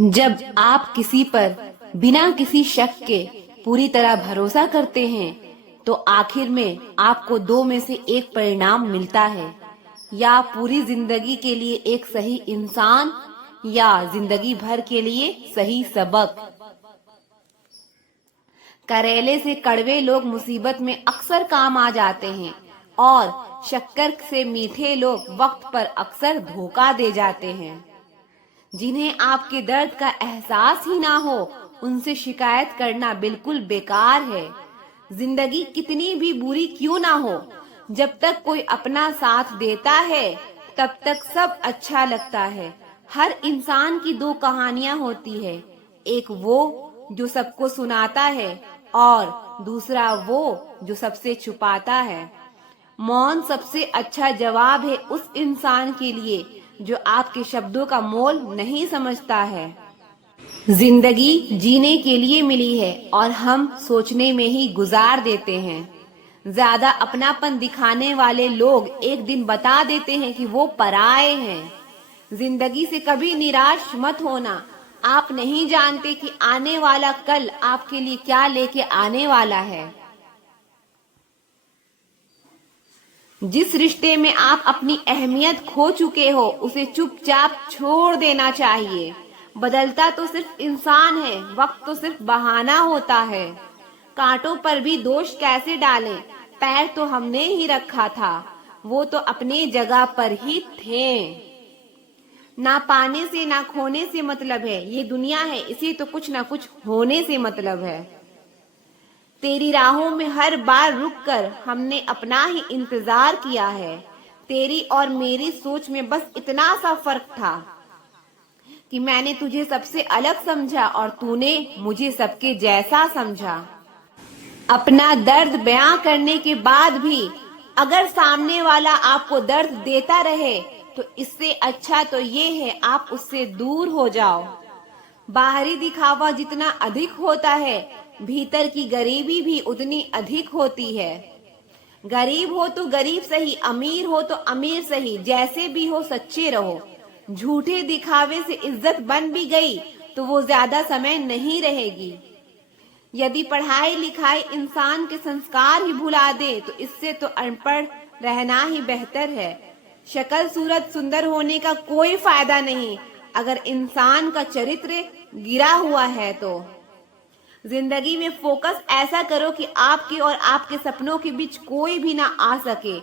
जब आप किसी पर बिना किसी शक के पूरी तरह भरोसा करते हैं तो आखिर में आपको दो में से एक परिणाम मिलता है, या पूरी जिंदगी के लिए एक सही इंसान या जिंदगी भर के लिए सही सबक। करेले से कड़वे लोग मुसीबत में अक्सर काम आ जाते हैं और शक्कर से मीठे लोग वक्त पर अक्सर धोखा दे जाते हैं। जिन्हें आपके दर्द का एहसास ही ना हो उनसे शिकायत करना बिल्कुल बेकार है। जिंदगी कितनी भी बुरी क्यों ना हो, जब तक कोई अपना साथ देता है तब तक सब अच्छा लगता है। हर इंसान की दो कहानियां होती है, एक वो जो सबको सुनाता है और दूसरा वो जो सबसे छुपाता है। मौन सबसे अच्छा जवाब है उस इंसान के लिए जो आपके शब्दों का मोल नहीं समझता है। जिंदगी जीने के लिए मिली है और हम सोचने में ही गुजार देते हैं। ज्यादा अपनापन दिखाने वाले लोग एक दिन बता देते हैं कि वो पराये हैं। जिंदगी से कभी निराश मत होना। आप नहीं जानते कि आने वाला कल आपके लिए क्या लेके आने वाला है। जिस रिश्ते में आप अपनी अहमियत खो चुके हो उसे चुपचाप छोड़ देना चाहिए। बदलता तो सिर्फ इंसान है, वक्त तो सिर्फ बहाना होता है। कांटों पर भी दोष कैसे डालें, पैर तो हमने ही रखा था, वो तो अपने जगह पर ही थे। ना पाने से ना खोने से मतलब है, ये दुनिया है इसे तो कुछ ना कुछ होने से मतलब है। तेरी राहों में हर बार रुककर हमने अपना ही इंतजार किया है। तेरी और मेरी सोच में बस इतना सा फर्क था कि मैंने तुझे सबसे अलग समझा और तूने मुझे सबके जैसा समझा। अपना दर्द बयां करने के बाद भी अगर सामने वाला आपको दर्द देता रहे तो इससे अच्छा तो ये है आप उससे दूर हो जाओ। बाहरी दिखावा जितना अधिक होता है भीतर की गरीबी भी उतनी अधिक होती है। गरीब हो तो गरीब सही, अमीर हो तो अमीर सही, जैसे भी हो सच्चे रहो। झूठे दिखावे से इज्जत बन भी गई तो वो ज्यादा समय नहीं रहेगी। यदि पढ़ाई लिखाई इंसान के संस्कार ही भुला दे तो इससे तो अनपढ़ रहना ही बेहतर है। शक्ल सूरत सुंदर होने का कोई फायदा नहीं अगर इंसान का चरित्र गिरा हुआ है। तो जिंदगी में फोकस ऐसा करो कि आपके और आपके सपनों के बीच कोई भी ना आ सके।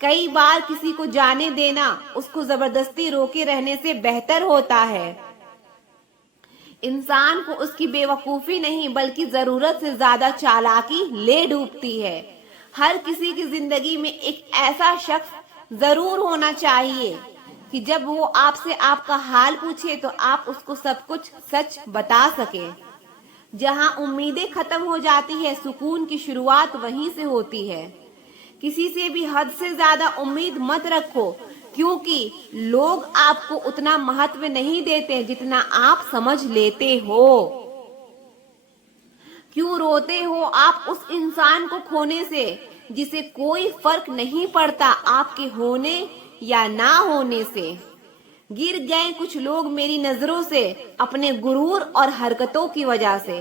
कई बार किसी को जाने देना उसको जबरदस्ती रोके रहने से बेहतर होता है। इंसान को उसकी बेवकूफी नहीं बल्कि जरूरत से ज्यादा चालाकी ले डूबती है। हर किसी की जिंदगी में एक ऐसा शख्स जरूर होना चाहिए कि जब वो आपसे आपका हाल पूछे तो आप उसको सब कुछ सच बता सके। जहां उम्मीदें खत्म हो जाती है सुकून की शुरुआत वहीं से होती है। किसी से भी हद से ज्यादा उम्मीद मत रखो क्योंकि लोग आपको उतना महत्व नहीं देते जितना आप समझ लेते हो। क्यों रोते हो आप उस इंसान को खोने से जिसे कोई फर्क नहीं पड़ता आपके होने या ना होने से। गिर गए कुछ लोग मेरी नजरों से अपने गुरूर और हरकतों की वजह से।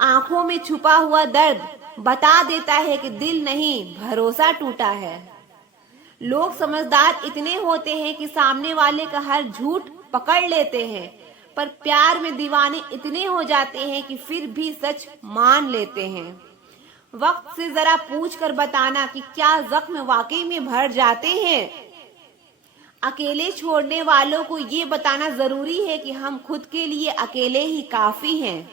आंखों में छुपा हुआ दर्द बता देता है कि दिल नहीं भरोसा टूटा है। लोग समझदार इतने होते हैं कि सामने वाले का हर झूठ पकड़ लेते हैं, पर प्यार में दीवाने इतने हो जाते हैं कि फिर भी सच मान लेते हैं। वक्त से जरा पूछ कर बताना कि क्या जख्म वाकई में भर जाते हैं। अकेले छोड़ने वालों को ये बताना जरूरी है कि हम खुद के लिए अकेले ही काफी हैं।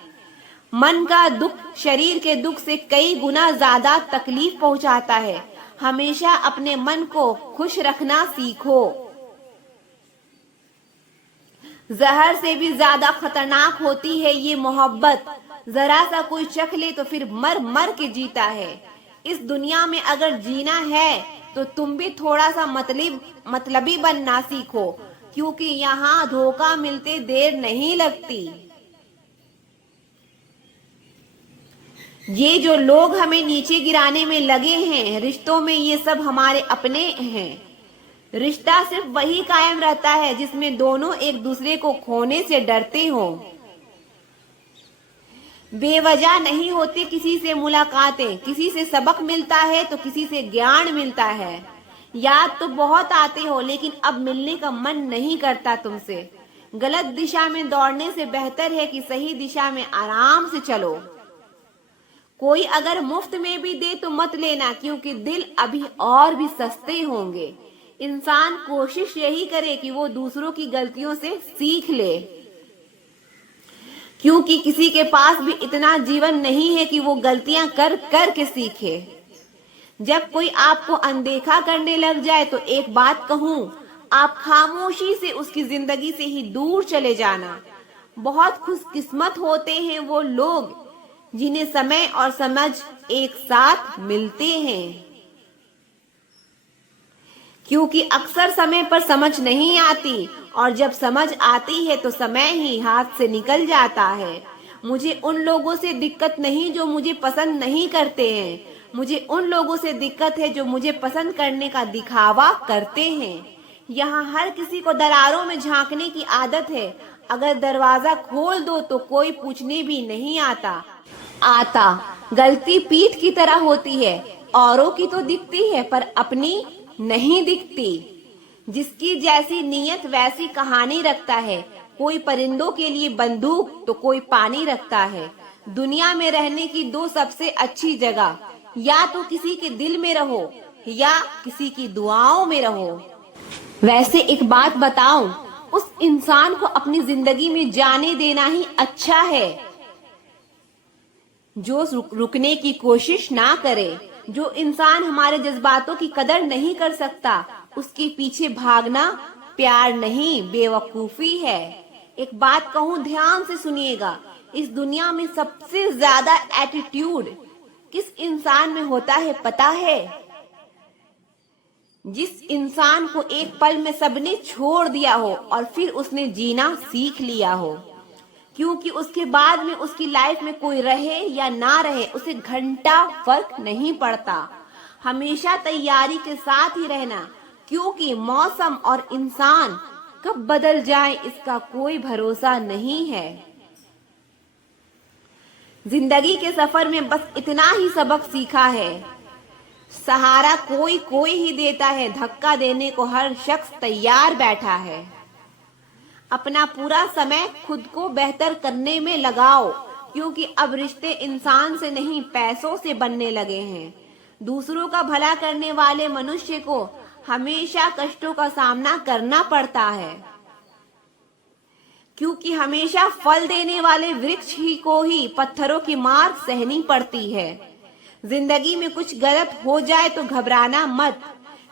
मन का दुख शरीर के दुख से कई गुना ज्यादा तकलीफ पहुंचाता है। हमेशा अपने मन को खुश रखना सीखो। जहर से भी ज्यादा खतरनाक होती है ये मोहब्बत। जरा सा कोई चख ले तो फिर मर मर के जीता है। इस दुनिया में अगर जीना है तो तुम भी थोड़ा सा मतलबी बनना सीखो क्योंकि यहाँ धोखा मिलते देर नहीं लगती। ये जो लोग हमें नीचे गिराने में लगे हैं रिश्तों में, ये सब हमारे अपने हैं। रिश्ता सिर्फ वही कायम रहता है जिसमें दोनों एक दूसरे को खोने से डरते हो। बेवजह नहीं होती किसी से मुलाकातें, किसी से सबक मिलता है तो किसी से ज्ञान मिलता है। याद तो बहुत आते हो लेकिन अब मिलने का मन नहीं करता तुमसे। गलत दिशा में दौड़ने से बेहतर है कि सही दिशा में आराम से चलो। कोई अगर मुफ्त में भी दे तो मत लेना, क्योंकि दिल अभी और भी सस्ते होंगे। इंसान कोशिश यही करे कि वो दूसरों की गलतियों से सीख ले, क्योंकि किसी के पास भी इतना जीवन नहीं है कि वो गलतियां कर कर के सीखे। जब कोई आपको अनदेखा करने लग जाए तो एक बात कहूं, आप खामोशी से उसकी जिंदगी से ही दूर चले जाना। बहुत खुशकिस्मत होते हैं वो लोग जिन्हें समय और समझ एक साथ मिलते हैं, क्योंकि अक्सर समय पर समझ नहीं आती और जब समझ आती है तो समय ही हाथ से निकल जाता है। मुझे उन लोगों से दिक्कत नहीं जो मुझे पसंद नहीं करते हैं, मुझे उन लोगों से दिक्कत है जो मुझे पसंद करने का दिखावा करते हैं। यहाँ हर किसी को दरारों में झांकने की आदत है। अगर दरवाजा खोल दो तो कोई पूछने भी नहीं आता। गलती पीठ की तरह होती है, औरों की तो दिखती है पर अपनी नहीं दिखती। जिसकी जैसी नीयत वैसी कहानी रखता है। कोई परिंदों के लिए बंदूक तो कोई पानी रखता है। दुनिया में रहने की दो सबसे अच्छी जगह, या तो किसी के दिल में रहो या किसी की दुआओं में रहो। वैसे एक बात बताऊं, उस इंसान को अपनी जिंदगी में जाने देना ही अच्छा है जो रुकने की कोशिश ना करे। जो इंसान हमारे जज्बातों की कदर नहीं कर सकता, उसके पीछे भागना प्यार नहीं बेवकूफी है। एक बात कहूं, ध्यान से सुनिएगा, इस दुनिया में सबसे ज्यादा एटीट्यूड किस इंसान में होता है पता है? जिस इंसान को एक पल में सबने छोड़ दिया हो और फिर उसने जीना सीख लिया हो, क्योंकि उसके बाद में उसकी लाइफ में कोई रहे या ना रहे उसे घंटा फर्क नहीं पड़ता। हमेशा तैयारी के साथ ही रहना, क्योंकि मौसम और इंसान कब बदल जाए इसका कोई भरोसा नहीं है। जिंदगी के सफर में बस इतना ही सबक सीखा है, सहारा कोई कोई ही देता है, धक्का देने को हर शख्स तैयार बैठा है। अपना पूरा समय खुद को बेहतर करने में लगाओ, क्योंकि अब रिश्ते इंसान से नहीं पैसों से बनने लगे हैं। दूसरों का भला करने वाले मनुष्य को हमेशा कष्टों का सामना करना पड़ता है, क्योंकि हमेशा फल देने वाले वृक्ष ही को ही पत्थरों की मार सहनी पड़ती है। जिंदगी में कुछ गलत हो जाए तो घबराना मत,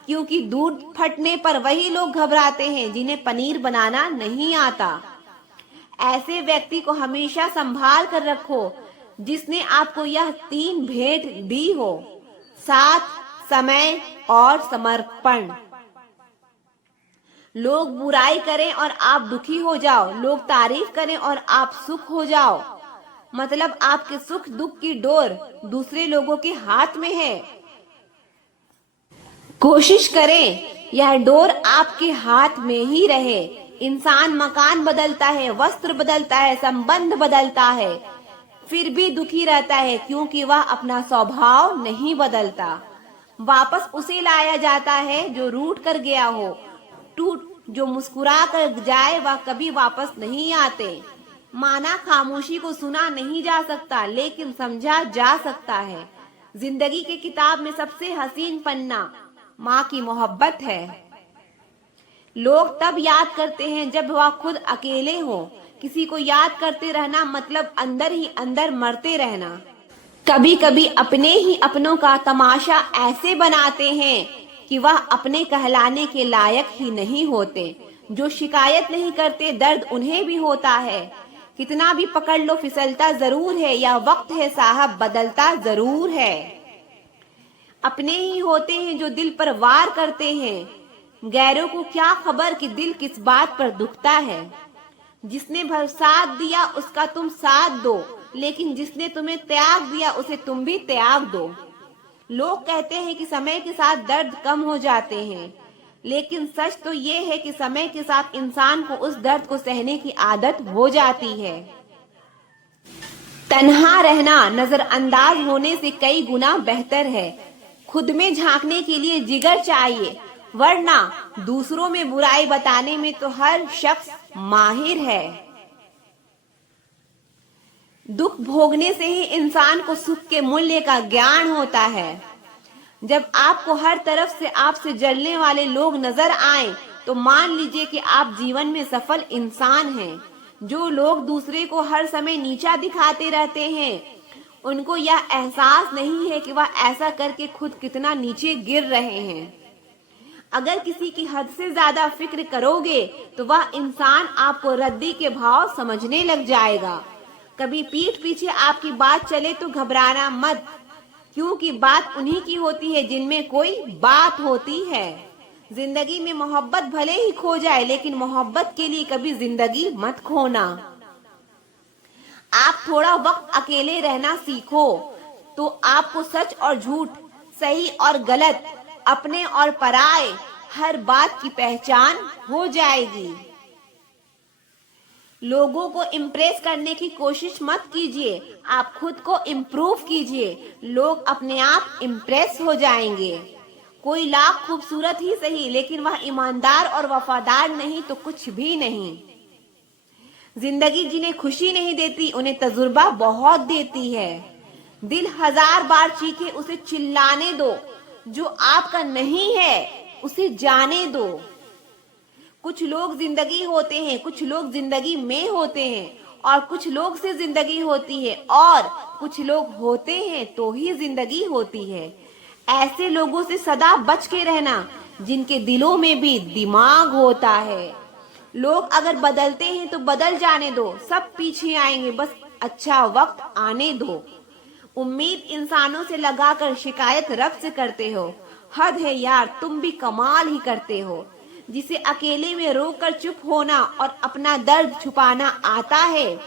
क्योंकि दूध फटने पर वही लोग घबराते हैं जिन्हें पनीर बनाना नहीं आता। ऐसे व्यक्ति को हमेशा संभाल कर रखो जिसने आपको यह 3 भेंट दी हो, साथ, समय और समर्पण। लोग बुराई करें और आप दुखी हो जाओ, लोग तारीफ करें और आप सुख हो जाओ, मतलब आपके सुख दुख की डोर दूसरे लोगों के हाथ में है। कोशिश करें यह डोर आपके हाथ में ही रहे। इंसान मकान बदलता है, वस्त्र बदलता है, संबंध बदलता है, फिर भी दुखी रहता है, क्योंकि वह अपना स्वभाव नहीं बदलता। वापस उसे लाया जाता है जो रूठ कर गया हो। जो मुस्कुरा कर जाए वह कभी वापस नहीं आते। माना खामोशी को सुना नहीं जा सकता, लेकिन समझा जा सकता है। जिंदगी के किताब में सबसे हसीन पन्ना माँ की मोहब्बत है। लोग तब याद करते हैं जब वह खुद अकेले हो। किसी को याद करते रहना मतलब अंदर ही अंदर मरते रहना। कभी कभी अपने ही अपनों का तमाशा ऐसे बनाते हैं कि वह अपने कहलाने के लायक ही नहीं होते। जो शिकायत नहीं करते दर्द उन्हें भी होता है। कितना भी पकड़ लो फिसलता जरूर है, या वक्त है साहब बदलता जरूर है। अपने ही होते हैं जो दिल पर वार करते हैं। गैरों को क्या खबर कि दिल किस बात पर दुखता है। जिसने साथ दिया उसका तुम साथ दो, लेकिन जिसने तुम्हें त्याग दिया उसे तुम भी त्याग दो। लोग कहते हैं कि समय के साथ दर्द कम हो जाते हैं, लेकिन सच तो ये है कि समय के साथ इंसान को उस दर्द को सहने की आदत हो जाती है। तन्हा रहना नजरअंदाज होने से कई गुना बेहतर है। खुद में झांकने के लिए जिगर चाहिए, वरना दूसरों में बुराई बताने में तो हर शख्स माहिर है। दुख भोगने से ही इंसान को सुख के मूल्य का ज्ञान होता है। जब आपको हर तरफ से आपसे जलने वाले लोग नजर आए तो मान लीजिए कि आप जीवन में सफल इंसान हैं। जो लोग दूसरे को हर समय नीचा दिखाते रहते हैं, उनको यह एहसास नहीं है कि वह ऐसा करके खुद कितना नीचे गिर रहे हैं। अगर किसी की हद से ज्यादा फिक्र करोगे तो वह इंसान आपको रद्दी के भाव समझने लग जाएगा। कभी पीठ पीछे आपकी बात चले तो घबराना मत, क्योंकि बात उन्हीं की होती है जिनमें कोई बात होती है। जिंदगी में मोहब्बत भले ही खो जाए, लेकिन मोहब्बत के लिए कभी जिंदगी मत खोना। आप थोड़ा वक्त अकेले रहना सीखो तो आपको सच और झूठ, सही और गलत, अपने और पराये, हर बात की पहचान हो जाएगी। लोगों को इम्प्रेस करने की कोशिश मत कीजिए, आप खुद को इम्प्रूव कीजिए। लोग अपने आप इम्प्रेस हो जाएंगे। कोई लाख खूबसूरत ही सही, लेकिन वह ईमानदार और वफादार नहीं तो कुछ भी नहीं। जिंदगी जिन्हें खुशी नहीं देती, उन्हें तजुर्बा बहुत देती है। दिल 1000 बार चीखे, उसे चिल्लाने दो। जो आपका नहीं है उसे जाने दो। कुछ लोग जिंदगी होते हैं, कुछ लोग जिंदगी में होते हैं, और कुछ लोग से जिंदगी होती है, और कुछ लोग होते हैं तो ही जिंदगी होती है। ऐसे लोगों से सदा बच के रहना जिनके दिलों में भी दिमाग होता है। लोग अगर बदलते हैं तो बदल जाने दो, सब पीछे आएंगे, बस अच्छा वक्त आने दो। उम्मीद इंसानों से लगाकर शिकायत रब से करते हो। हद है यार, तुम भी कमाल ही करते हो। जिसे अकेले में रोकर चुप होना और अपना दर्द छुपाना आता है,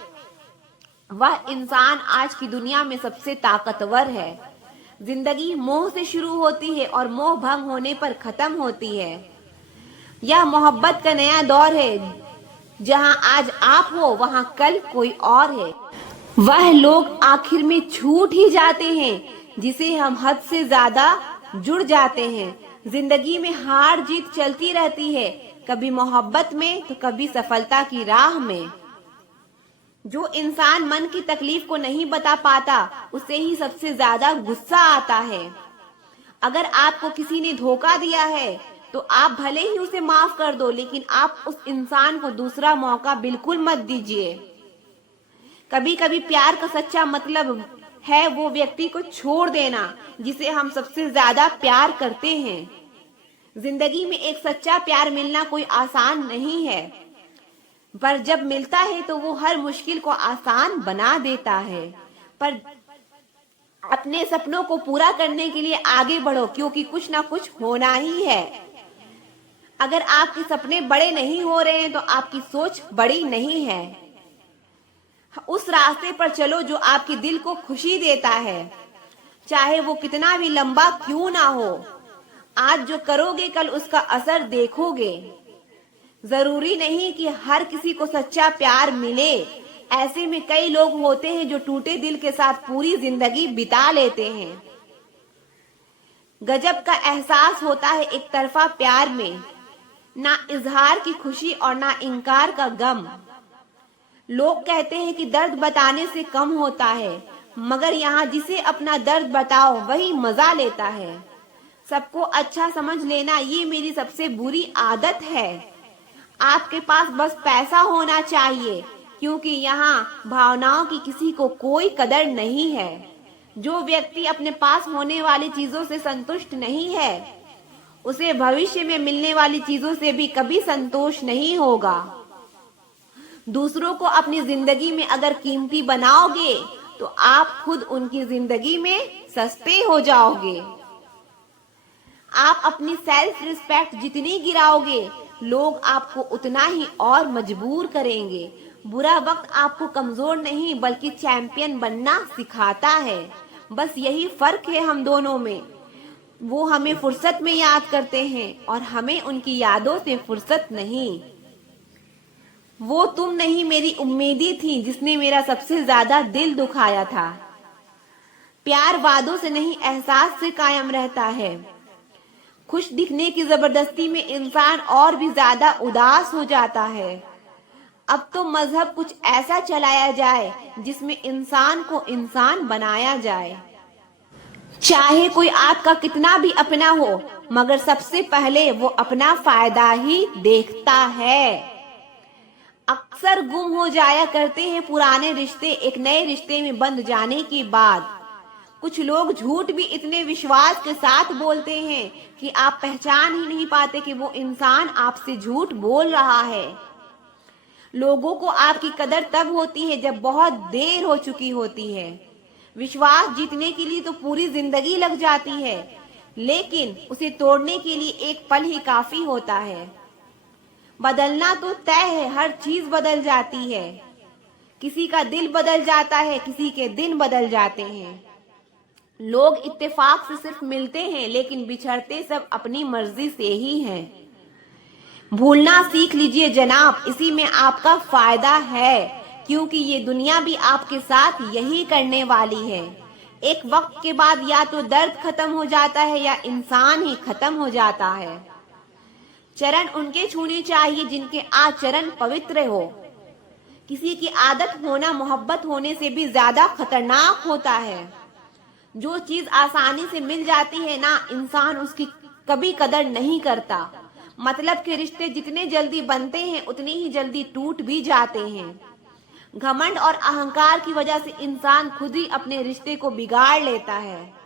वह इंसान आज की दुनिया में सबसे ताकतवर है। जिंदगी मोह से शुरू होती है और मोह भंग होने पर खत्म होती है। यह मोहब्बत का नया दौर है। जहां आज आप हो वहां कल कोई और है। वह लोग आखिर में छूट ही जाते हैं जिसे हम हद से ज्यादा जुड़ जाते हैं। जिंदगी में हार जीत चलती रहती है, कभी मोहब्बत में तो कभी सफलता की राह में। जो इंसान मन की तकलीफ को नहीं बता पाता, उसे ही सबसे ज्यादा गुस्सा आता है। अगर आपको किसी ने धोखा दिया है तो आप भले ही उसे माफ कर दो, लेकिन आप उस इंसान को दूसरा मौका बिल्कुल मत दीजिए। कभी कभी प्यार का सच्चा मतलब है वो व्यक्ति को छोड़ देना जिसे हम सबसे ज्यादा प्यार करते हैं। जिंदगी में एक सच्चा प्यार मिलना कोई आसान नहीं है, पर जब मिलता है तो वो हर मुश्किल को आसान बना देता है। पर अपने सपनों को पूरा करने के लिए आगे बढ़ो, क्योंकि कुछ ना कुछ होना ही है। अगर आपके सपने बड़े नहीं हो रहे हैं तो आपकी सोच बड़ी नहीं है। उस रास्ते पर चलो जो आपके दिल को खुशी देता है, चाहे वो कितना भी लंबा क्यों ना हो। आज जो करोगे कल उसका असर देखोगे। जरूरी नहीं कि हर किसी को सच्चा प्यार मिले। ऐसे में कई लोग होते हैं जो टूटे दिल के साथ पूरी जिंदगी बिता लेते हैं। गजब का एहसास होता है एक तरफा प्यार में, ना इजहार की खुशी और ना इनकार का गम। लोग कहते हैं कि दर्द बताने से कम होता है, मगर यहाँ जिसे अपना दर्द बताओ वही मजा लेता है। सबको अच्छा समझ लेना ये मेरी सबसे बुरी आदत है। आपके पास बस पैसा होना चाहिए, क्योंकि यहाँ भावनाओं की किसी को कोई कदर नहीं है। जो व्यक्ति अपने पास होने वाली चीजों से संतुष्ट नहीं है, उसे भविष्य में मिलने वाली चीजों से भी कभी संतोष नहीं होगा। दूसरों को अपनी जिंदगी में अगर कीमती बनाओगे तो आप खुद उनकी जिंदगी में सस्ते हो जाओगे। आप अपनी सेल्फ रिस्पेक्ट जितनी गिराओगे, लोग आपको उतना ही और मजबूर करेंगे। बुरा वक्त आपको कमजोर नहीं बल्कि चैंपियन बनना सिखाता है। बस यही फर्क है हम दोनों में। वो हमें फुर्सत में याद करते हैं और हमें उनकी यादों से फुर्सत नहीं। वो तुम नहीं मेरी उम्मीदी थी जिसने मेरा सबसे ज्यादा दिल दुखाया था। प्यार वादों से नहीं एहसास से कायम रहता है। खुश दिखने की जबरदस्ती में इंसान और भी ज्यादा उदास हो जाता है। अब तो मजहब कुछ ऐसा चलाया जाए जिसमें इंसान को इंसान बनाया जाए। चाहे कोई आपका कितना भी अपना हो, मगर सबसे पहले वो अपना फायदा ही देखता है। अक्सर गुम हो जाया करते हैं पुराने रिश्ते एक नए रिश्ते में बंध जाने के बाद। कुछ लोग झूठ भी इतने विश्वास के साथ बोलते हैं कि आप पहचान ही नहीं पाते कि वो इंसान आपसे झूठ बोल रहा है। लोगों को आपकी कदर तब होती है जब बहुत देर हो चुकी होती है। विश्वास जीतने के लिए तो पूरी जिंदगी लग जाती है, लेकिन उसे तोड़ने के लिए एक पल ही काफी होता है। बदलना तो तय है, हर चीज बदल जाती है। किसी का दिल बदल जाता है, किसी के दिन बदल जाते हैं। लोग इत्तेफाक से सिर्फ मिलते हैं, लेकिन बिछड़ते सब अपनी मर्जी से ही हैं। भूलना सीख लीजिए जनाब, इसी में आपका फायदा है, क्योंकि ये दुनिया भी आपके साथ यही करने वाली है। एक वक्त के बाद या तो दर्द खत्म हो जाता है या इंसान ही खत्म हो जाता है। चरण उनके छूने चाहिए जिनके आचरण पवित्र हो। किसी की आदत होना मोहब्बत होने से भी ज्यादा खतरनाक होता है। जो चीज आसानी से मिल जाती है ना, इंसान उसकी कभी कदर नहीं करता। मतलब के रिश्ते जितने जल्दी बनते हैं उतनी ही जल्दी टूट भी जाते हैं। घमंड और अहंकार की वजह से इंसान खुद ही अपने रिश्ते को बिगाड़ लेता है।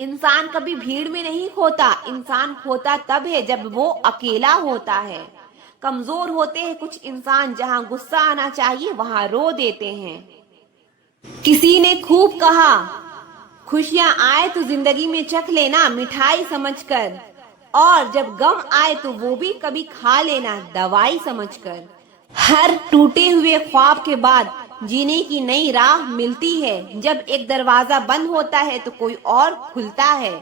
इंसान कभी भीड़ में नहीं खोता, इंसान खोता तब है जब वो अकेला होता है। कमजोर होते हैं कुछ इंसान, जहां गुस्सा आना चाहिए वहां रो देते हैं। किसी ने खूब कहा, खुशियां आए तो जिंदगी में चख लेना मिठाई समझकर, और जब गम आए तो वो भी कभी खा लेना दवाई समझकर। हर टूटे हुए ख्वाब के बाद जीने की नई राह मिलती है। जब एक दरवाजा बंद होता है तो कोई और खुलता है।